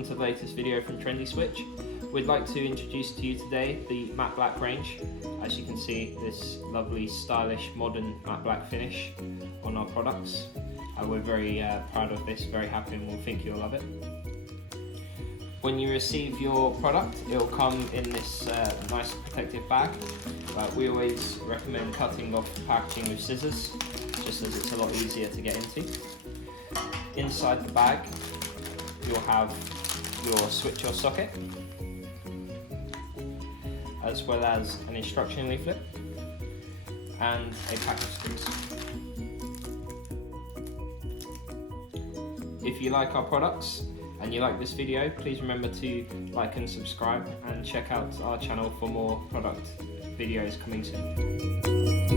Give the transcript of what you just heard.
welcome to the latest video from Trendy Switch. We'd like to introduce to you today the matte black range. As you can see, this lovely, stylish, modern matte black finish on our products. We're very proud of this, very happy, and we think you'll love it. When you receive your product, it'll come in this nice protective bag. We always recommend cutting off the packaging with scissors, just as it's a lot easier to get into. Inside the bag, you'll have your switch or socket, as well as an instruction leaflet and a pack of screws. If you like our products and you like this video, please remember to like and subscribe, and check out our channel for more product videos coming soon.